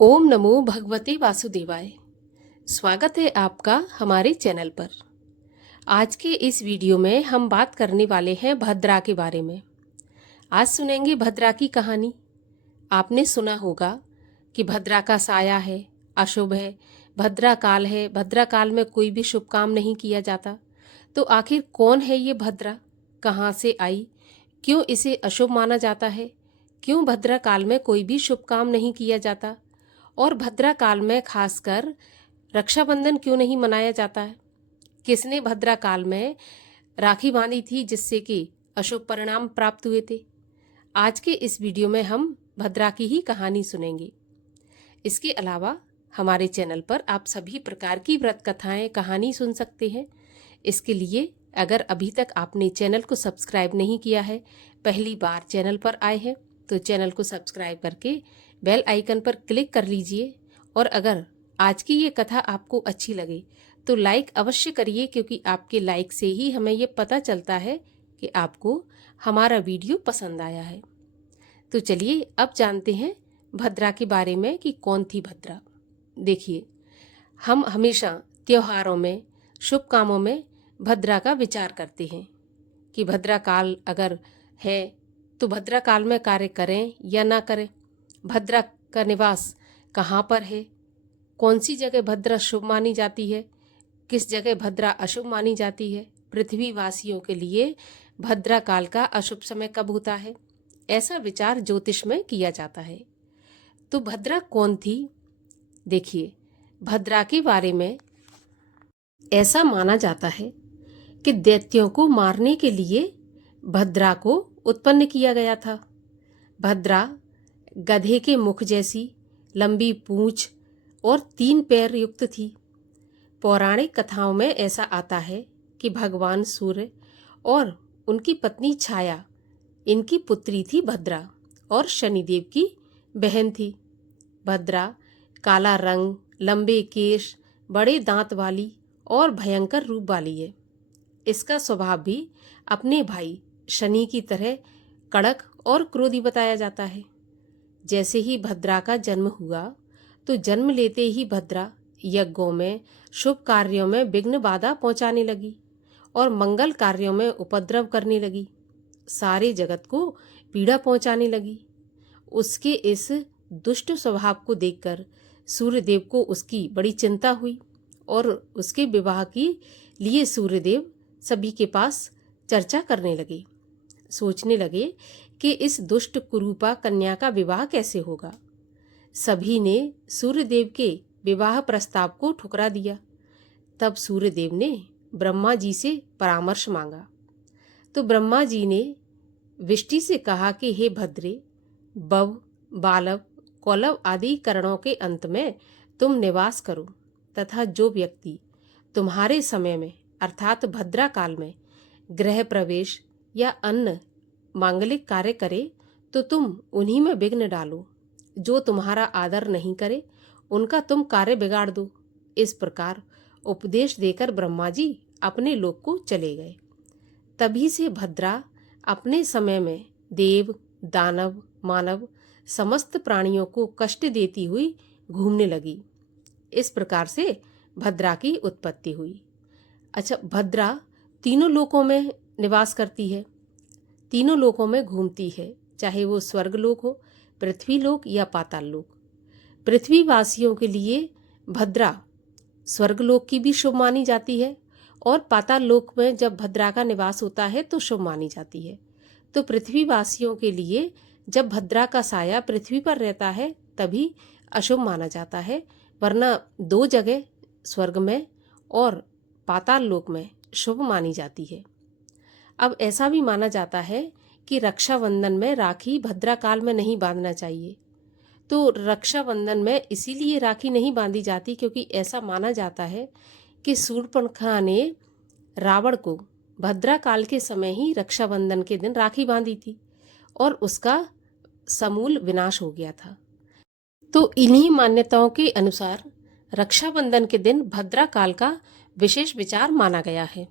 ओम नमो भगवते वासुदेवाय। स्वागत है आपका हमारे चैनल पर। आज के इस वीडियो में हम बात करने वाले हैं भद्रा के बारे में। आज सुनेंगे भद्रा की कहानी। आपने सुना होगा कि भद्रा का साया है, अशुभ है, भद्रा काल है, भद्रा काल में कोई भी शुभ काम नहीं किया जाता। तो आखिर कौन है ये भद्रा, कहाँ से आई, क्यों इसे अशुभ माना जाता है, क्यों भद्रा काल में कोई भी शुभ काम नहीं किया जाता, और भद्रा काल में खासकर रक्षाबंधन क्यों नहीं मनाया जाता है, किसने भद्रा काल में राखी बांधी थी जिससे कि अशुभ परिणाम प्राप्त हुए थे। आज के इस वीडियो में हम भद्रा की ही कहानी सुनेंगे। इसके अलावा हमारे चैनल पर आप सभी प्रकार की व्रत कथाएं, कहानी सुन सकते हैं। इसके लिए अगर अभी तक आपने चैनल को सब्सक्राइब नहीं किया है, पहली बार चैनल पर आए हैं, तो चैनल को सब्सक्राइब करके बेल आइकन पर क्लिक कर लीजिए। और अगर आज की ये कथा आपको अच्छी लगे तो लाइक अवश्य करिए, क्योंकि आपके लाइक से ही हमें ये पता चलता है कि आपको हमारा वीडियो पसंद आया है। तो चलिए अब जानते हैं भद्रा के बारे में कि कौन थी भद्रा। देखिए, हम हमेशा त्योहारों में, शुभ कामों में भद्रा का विचार करते हैं कि भद्रा काल अगर है तो भद्रा काल में कार्य करें या ना करें, भद्रा का निवास कहाँ पर है, कौन सी जगह भद्रा शुभ मानी जाती है, किस जगह भद्रा अशुभ मानी जाती है, पृथ्वीवासियों के लिए भद्रा काल का अशुभ समय कब होता है, ऐसा विचार ज्योतिष में किया जाता है। तो भद्रा कौन थी? देखिए, भद्रा के बारे में ऐसा माना जाता है कि दैत्यों को मारने के लिए भद्रा को उत्पन्न किया गया था। भद्रा गधे के मुख जैसी लंबी पूंछ और 3 पैर युक्त थी। पौराणिक कथाओं में ऐसा आता है कि भगवान सूर्य और उनकी पत्नी छाया, इनकी पुत्री थी भद्रा और शनिदेव की बहन थी। भद्रा काला रंग, लंबे केश, बड़े दांत वाली और भयंकर रूप वाली है। इसका स्वभाव भी अपने भाई शनि की तरह कड़क और क्रोधी बताया जाता है। जैसे ही भद्रा का जन्म हुआ तो जन्म लेते ही भद्रा यज्ञों में, शुभ कार्यों में विघ्न बाधा पहुंचाने लगी और मंगल कार्यों में उपद्रव करने लगी, सारे जगत को पीड़ा पहुंचाने लगी। उसके इस दुष्ट स्वभाव को देखकर सूर्यदेव को उसकी बड़ी चिंता हुई और उसके विवाह के लिए सूर्यदेव सभी के पास चर्चा करने लगे। सोचने लगे कि इस दुष्ट कुरूपा कन्या का विवाह कैसे होगा। सभी ने सूर्यदेव के विवाह प्रस्ताव को ठुकरा दिया। तब सूर्यदेव ने ब्रह्मा जी से परामर्श मांगा। तो ब्रह्मा जी ने विष्टि से कहा कि हे भद्रे, बव, बालव, कौलव आदि करणों के अंत में तुम निवास करो, तथा जो व्यक्ति तुम्हारे समय में अर्थात भद्रा काल में गृह प्रवेश या अन्य मांगलिक कार्य करे तो तुम उन्हीं में विघ्न डालो। जो तुम्हारा आदर नहीं करे उनका तुम कार्य बिगाड़ दो। इस प्रकार उपदेश देकर ब्रह्मा जी अपने लोक को चले गए। तभी से भद्रा अपने समय में देव, दानव, मानव समस्त प्राणियों को कष्ट देती हुई घूमने लगी। इस प्रकार से भद्रा की उत्पत्ति हुई। अच्छा, भद्रा तीनों लोकों में निवास करती है, तीनों लोकों में घूमती है, चाहे वो स्वर्ग लोक हो, पृथ्वी लोक या पाताल लोक। पृथ्वीवासियों के लिए भद्रा स्वर्ग लोक की भी शुभ मानी जाती है और पाताल लोक में जब भद्रा का निवास होता है तो शुभ मानी जाती है। तो पृथ्वीवासियों के लिए जब भद्रा का साया पृथ्वी पर रहता है तभी अशुभ माना जाता है, वरना 2 जगह स्वर्ग में और पाताल लोक में शुभ मानी जाती है। अब ऐसा भी माना जाता है कि रक्षाबंधन में राखी भद्रा काल में नहीं बांधना चाहिए। तो रक्षाबंधन में इसीलिए राखी नहीं बांधी जाती क्योंकि ऐसा माना जाता है कि शूर्पणखा ने रावण को भद्रा काल के समय ही रक्षाबंधन के दिन राखी बांधी थी और उसका समूल विनाश हो गया था। तो इन्हीं मान्यताओं के अनुसार रक्षाबंधन के दिन भद्रा काल का विशेष विचार माना गया है।